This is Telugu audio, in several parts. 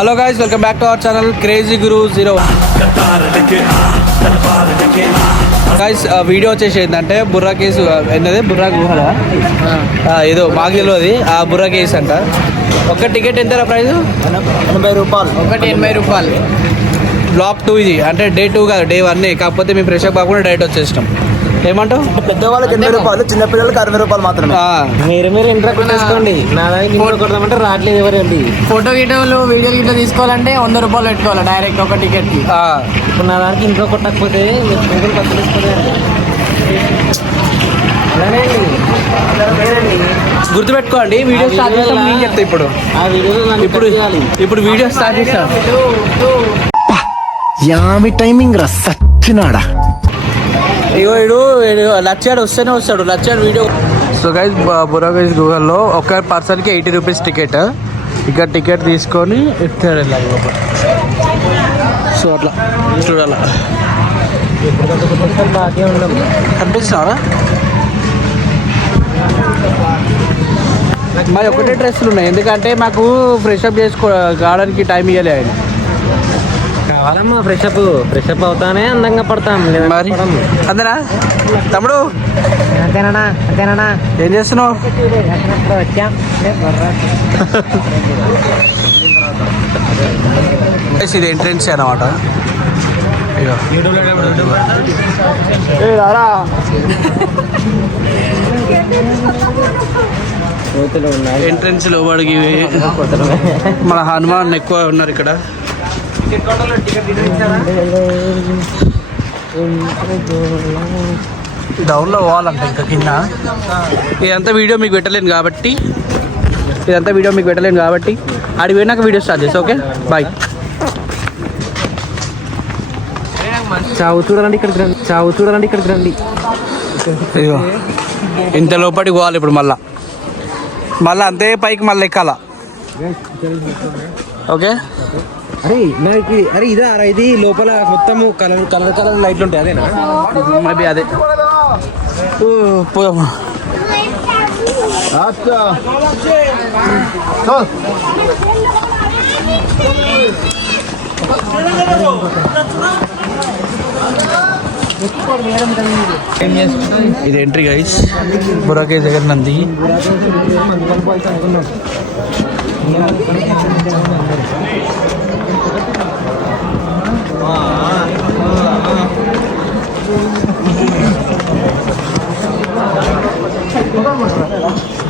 Hello guys, welcome back to our channel crazy Guru 01. Guys video వచ్చేసి ఏంటంటే బుర్రా కేసు ఏంటది, బుర్రా గుహల ఏదో మాకు తెలియదు. ఆ బుర్రా కేసు అంట. ఒక్క టికెట్ ఎంత ప్రైస్? 80 రూపాయలు. ఒకటి 80 రూపాయలు. బ్లాక్ 2 ఇది, అంటే డే 2 కాదు, డే 1. కాకపోతే మేము ఫ్రెష్ అప్ కాకుండా డైరెక్ట్ వచ్చేసినాం. ఏమంటావు? పెద్దవాళ్ళకి 80 రూపాయలు, చిన్న పిల్లలకి 60 రూపాయలు మాత్రమే. మీరు ఇంట్రా కొట్టేసుకోండి. నా దగ్గర కొడదామంటే రావట్లేదు ఎవరండి. ఫోటో గిటోలు వీడియో గిట్ల తీసుకోవాలంటే 100 రూపాయలు పెట్టుకోవాలి డైరెక్ట్ ఒక టికెట్ కి. ఇప్పుడు నా దానికి ఇంట్లో కొట్టకపోతే మీరు పక్కన గుర్తుపెట్టుకోండి. వీడియో స్టార్ట్ చేస్తాం, నేను చెప్తా ఇప్పుడు. ఆ వీడియో ఇప్పుడు వీడియో స్టార్ట్ చేస్తాం. యామి టైమింగ్ రా సచ్చినాడా. వీడు లచ్చాడు వస్తేనే వస్తాడు, లచ్చాడు వీడియో. సో గైస్, బుర్రా కేవ్స్ గూగుల్లో ఒక పర్సన్కి 80 రూపీస్ టికెట్. ఇక్కడ టికెట్ తీసుకొని ఇస్తాడు. సో అట్లా చూడాల. బాగా ఉన్నాం. కనిపిస్తున్నారా? మరి ఒకటే డ్రెస్సులు ఉన్నాయి, ఎందుకంటే మాకు ఫ్రెష్ అప్ కావడానికి టైం ఇవ్వాలి ఆయన. కావాలమ్మా ఫ్రెష్ అప్ అవుతానే అందంగా పడతాం. మరి అందరా తమ్ముడు అంతేనా అంతేనా ఏం చేస్తున్నావు? వచ్చాం. ఇది ఎంట్రెన్స్ అన్నమాట. ఎంట్రెన్స్ లో వాడికి మన హనుమాన్ ఎక్కువ ఉన్నారు ఇక్కడ. డౌన్లో పోవాలంట ఇంకా కింద. ఇదంతా వీడియో మీకు పెట్టలేను కాబట్టి ఆడికి పోయినాక వీడియో స్టార్ట్ చేస్తా. Okay, bye. చావు చూడాలండి ఇక్కడికి రండి. ఇదిగో ఇంత లోపలికి పోవాలి ఇప్పుడు. మళ్ళా అంతే పైకి మళ్ళీ ఎక్కాల. ఓకే. అరే ఇదా ఇది లోపల మొత్తం కలర్ లైట్లు ఉంటాయి, అదేనా? మేబీ అదే. పోదామా? ఇది ఎంట్రీ గైస్, బుర్రా కేవ్స్ దగ్గర నంది.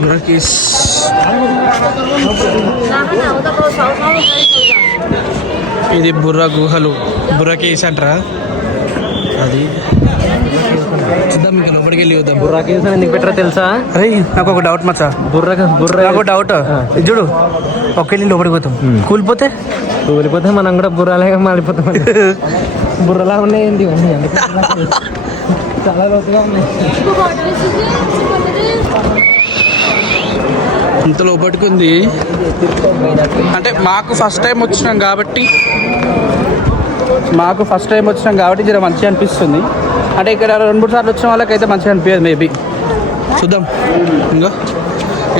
బుర్రా కేవ్స్ ఇది బుర్రా గుహలు, బుర్రా కేవ్స్ అంటారా అది. చూద్దాం, ఇంకా లోపలికి వెళ్ళి చూద్దాం. బుర్రా కేవ్స్ ఎందుకు పెట్టరా తెలుసా? అరే నాకు ఒక డౌట్ మచ్చా. నాకు డౌట్. ఇది చూడు, ఒకెళ్ళి లోపలికి పోతాం, కూలిపోతే మనం కూడా బుర్రాలాగా మారిపోతాం. బుర్రలా ఉన్నాయి ఏంటి చాలా లోతుగా ఉన్నాయి. ఇంత లోపలికి ఉంది. అంటే మాకు ఫస్ట్ టైం వచ్చినాం కాబట్టి జర మంచిగా అనిపిస్తుంది. అంటే ఇక్కడ 2-3 సార్లు వచ్చిన వాళ్ళకైతే మంచిగా అనిపించదు మేబీ. చూద్దాం.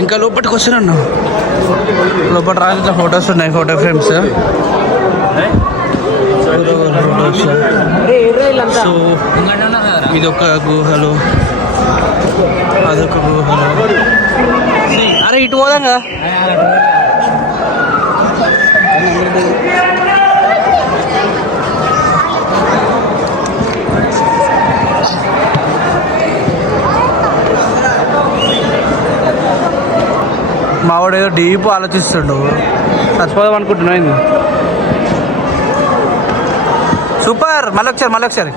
ఇంకా లోపలికి వస్తున్నాను. లోపల రాజు ఫొటోస్ ఉన్నాయి, ఫోటో ఫ్రేమ్స్. సో ఇదొక గుహలు, అదొక గుహలు. అరే ఇటు పోదాంగా. మావాడు ఏదో డీప్ ఆలోచిస్తుండు. చచ్చిపోదాం అనుకుంటున్నాను. సూపర్. మళ్ళొకసారి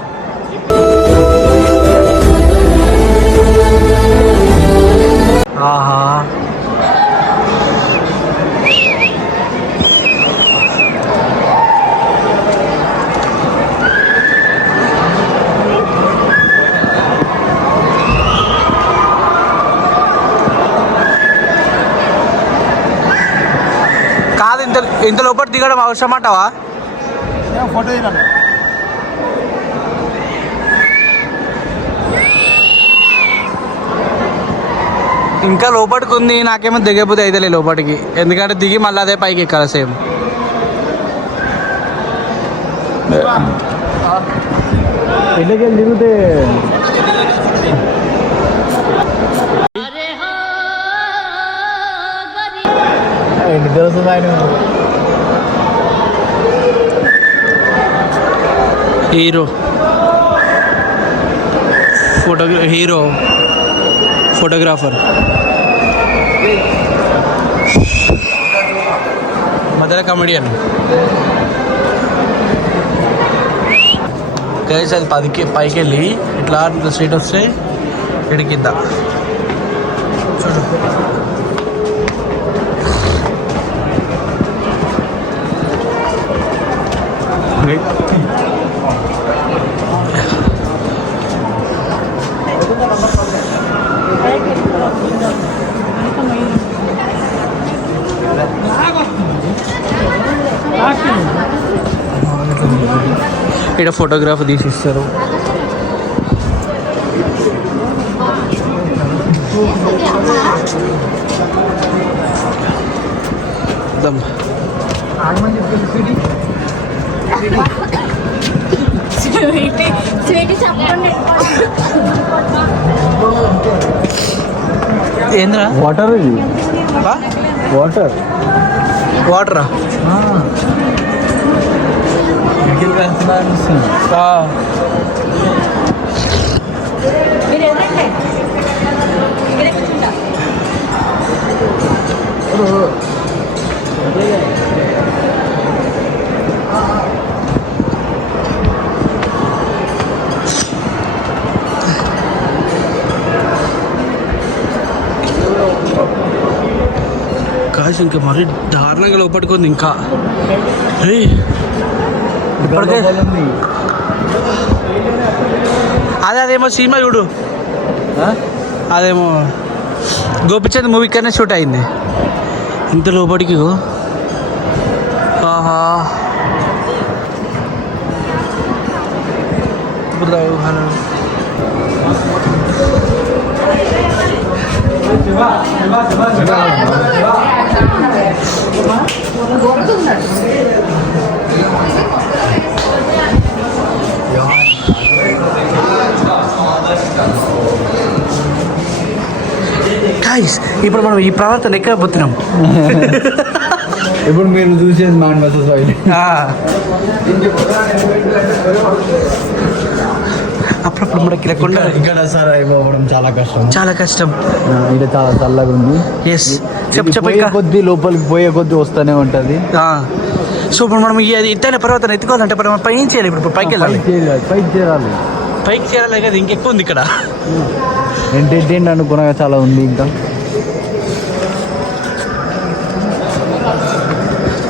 ఆహా. కాదు, ఇంత లోపల దిగడం అవసరం అంటావా? ఫోటో తీరాను. ఇంకా లోపలికి ఉంది. నాకేమో దిగబుద్ధి అయితే లోపలికి, ఎందుకంటే దిగి మళ్ళీ అదే పైకి ఎక్కాలి సేమ్. ఇళ్ళకి తిరిగితే ఎన్ని తెలుసు ఆయన హీరో ఫోటోగ్రాఫర్ మధ్యలో కమెడియన్ గైస్ అది 10కి పైకి వెళ్ళి ఇట్లా స్ట్రీట్ వస్తే ఇడికిద్దా చూడు. ఇక్కడ ఫోటోగ్రాఫ్ తీసిస్తారు. ఏంద్రా వాటర్ ఇది వాటర్ వాటరా కాదు ఇంకా మరీ దారుణంగా లోపట్టుకుంది ఇంకా. ఇప్పటికే అదేమో సినిమా చూడు, అదేమో గోపిచంద్ మూవీ కన్నా షూట్ అయింది. ఇంత లోపలికి ఆహా గైస్ ఇప్పుడు మనం ఈ ప్రవర్తన ఎక్కకపోతున్నాం. ఇప్పుడు మీరు చూసేది మ్యాన్ వర్సెస్ వైల్డ్. అప్పుడప్పుడు మనకి లేకుండా ఇక్కడ సార్ అయిపోవడం చాలా కష్టం, చాలా కష్టం. ఇక్కడ చాలా చల్లగా ఉంది. ఎస్ చెప్పు పోయే కొద్దీ లోపలికి పోయే కొద్దీ వస్తూనే ఉంటుంది. సో ఇప్పుడు మనం ఎత్తైన పర్వతాన్ని ఎత్తుకోవాలంటే మనం పైకి చేయాలి. ఇప్పుడు పైకి వెళ్ళాలి, పైకి చేరాలి, పైకి చేరాలి కదా. ఇంకెక్కువ ఉంది ఇక్కడ. ఎంటర్టైన్ అనుకున్నాక చాలా ఉంది. ఇంకా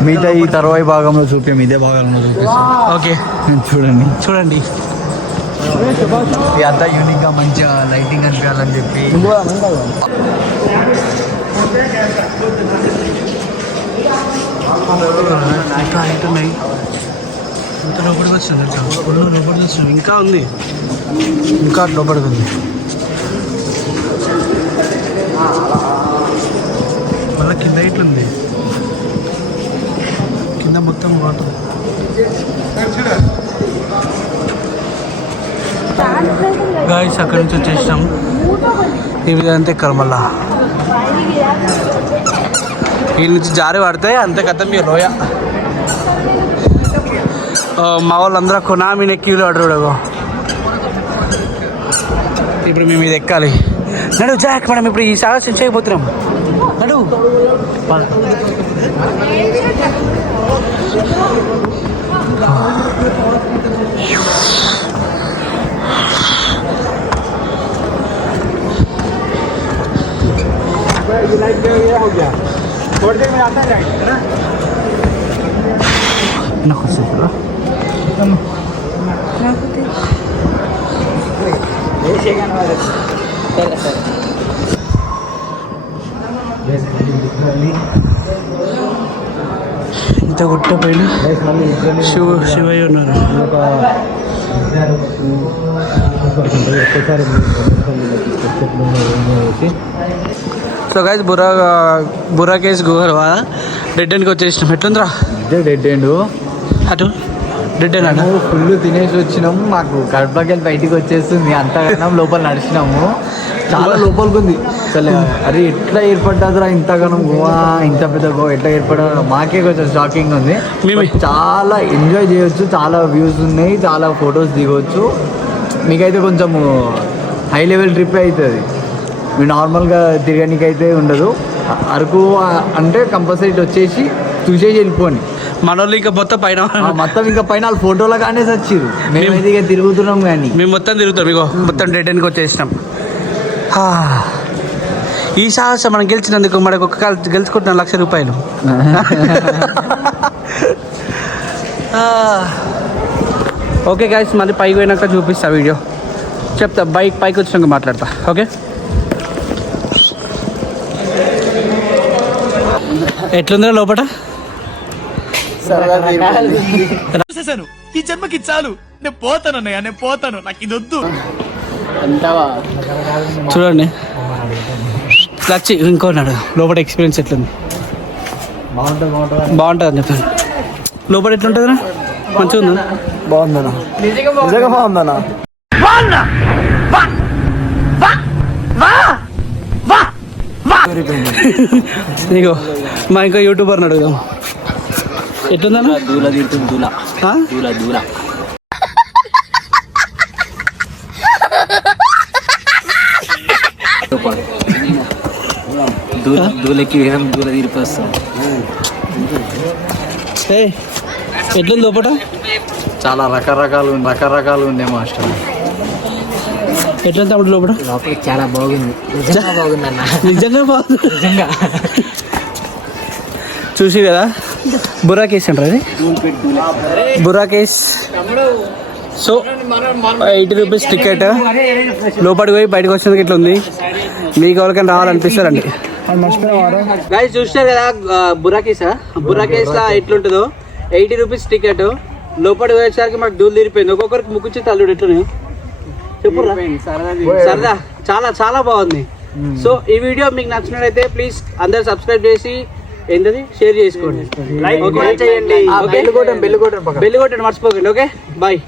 మిగతా ఈ తర్వాయి భాగంలో చూపాం, ఇదే భాగంలో చూపిస్తాం. ఓకే చూడండి చూడండి. అంతా యూనిక్గా మంచిగా లైటింగ్ అనిపించాలని చెప్పి ఉన్నాయి. ఇంత లోపలికి వచ్చింది, లోపలికి వచ్చింది. ఇంకా ఉంది, ఇంకా లోపలికి ఉంది. మళ్ళీ కింద ఇట్లుంది, కింద మొత్తం వాటర్. గాయస్ అక్కడి నుంచి వచ్చేసాం. ఈ విధంగా ఎక్కాలి. మళ్ళా వీళ్ళ నుంచి జారి పడితే అంతే కథ మీరు లోయ. మా వాళ్ళందరూ కొనామీని క్యూలో ఆడరు. ఇప్పుడు మేము ఇది ఎక్కాలి. నడు జాక్, మనం ఇప్పుడు ఈ సాహసం చేయబోతున్నాం. నడు ఇంత గుట్ట పైన శివయ్య ఉన్నారు. సో గైస్ బుర్రా కేసు గుహర్ డెడ్ ఎండ్కి వచ్చేసినాం. ఎట్లుందిరా డెడ్ ఎండ్ అటు రిటర్న్ అన్న మేము ఫుల్ తినేసి వచ్చినాము, మాకు కడుపులోకి వెళ్ళి బయటికి వచ్చేస్తుంది, అంతగానం లోపల నడిచినాము, చాలా లోపలికి ఉంది అసలు. అరే ఎట్లా ఏర్పడ్డాదిరా ఇంతగానం గోవా, ఇంత పెద్ద గోవా ఎట్లా ఏర్పడ్డా, మాకే కొంచెం షాకింగ్ ఉంది. But చాలా ఎంజాయ్ చేయొచ్చు, చాలా వ్యూస్ ఉన్నాయి, చాలా ఫొటోస్ దిగవచ్చు. మీకైతే కొంచెం హై లెవెల్ ట్రిప్ అవుతుంది, మీరు నార్మల్గా తిరగడానికి అయితే ఉండదు. అరకు అంటే కంపల్సరీ వచ్చేసి చూసేసి వెళ్ళిపోండి. మన వాళ్ళు ఇంకా మొత్తం పైన మొత్తం ఇంకా పైన వాళ్ళు ఫోటోలో కానీ వచ్చిర్రు, మేమైతే ఇక తిరుగుతున్నాం కానీ. మేము మొత్తం తిరుగుతాం, ఇగో మొత్తం రిటర్న్కి వచ్చేసినాం. ఈ సాహసం మనం గెలిచినందుకు మనకు ఒక గెలుచుకుంటున్నాం 1,00,000 రూపాయలు. ఓకే గాయస్, మళ్ళీ పైకి పోయినాక చూపిస్తా వీడియో, చెప్తా బైక్ పైకి వచ్చినాక మాట్లాడతా. ఓకే, ఎట్లుందిరా లోపల? ఈ జన్మకి చాలు, నేను పోతాను అన్నయ్య, నేను పోతాను, నాకు ఇది వద్దు. చూడండి లచ్చి ఇంకోన్నాడు లోపల ఎక్స్పీరియన్స్ ఎట్లుంది? బాగుంటుంది అని చెప్పాను. లోపల ఎట్లుంటుందిరా? మంచిగా ఉందా? బాగుందన్నా, నిజంగా బాగుందన్నా. ఇగో మా ఇంకా యూట్యూబర్ అడుగుదాం, ఎట్లుందన్నా? దూల తీరుతుంది, దూల దూల దూల. దూలకి వేరం, దూల తీరిపోస్తాం. ఎట్లుంది లోపల? చాలా రకరకాలు ఉంది మాస్టర్. ఎట్లుంది తమ్ముడు లోపల? లోపలికి చాలా బాగుంది, నిజంగా బాగుంది అన్న, నిజంగా బాగుంది. నిజంగా. చూసి కదా బుర్రాకేస్ అంటారు, అది బుర్రాకేస్. సో 80 రూపీస్ టికెట్, లోపలికి పోయి బయటకు వచ్చినందుకు ఇట్లా ఉంది. మీకు ఎవరికైనా రావాలనిపిస్తారండి. గైస్ చూస్తారు కదా బుర్రాకేస్ లా ఎట్లుంటుందో. 80 రూపీస్ టికెట్, లోపలికి పోయేసరికి మాకు దూలు తీరిపోయింది. ఒక్కొక్కరికి ముక్కుచ్చి తల్లుడు ఎట్లున్నాయి చెప్పురా. సరదా చాలా చాలా బాగుంది. సో ఈ వీడియో మీకు నచ్చినట్లయితే ప్లీజ్ అందరు సబ్స్క్రైబ్ చేసి ఏంటది షేర్ చేసుకోండి, బెల్ కొట్టండి మర్చిపోకండి. Okay bye.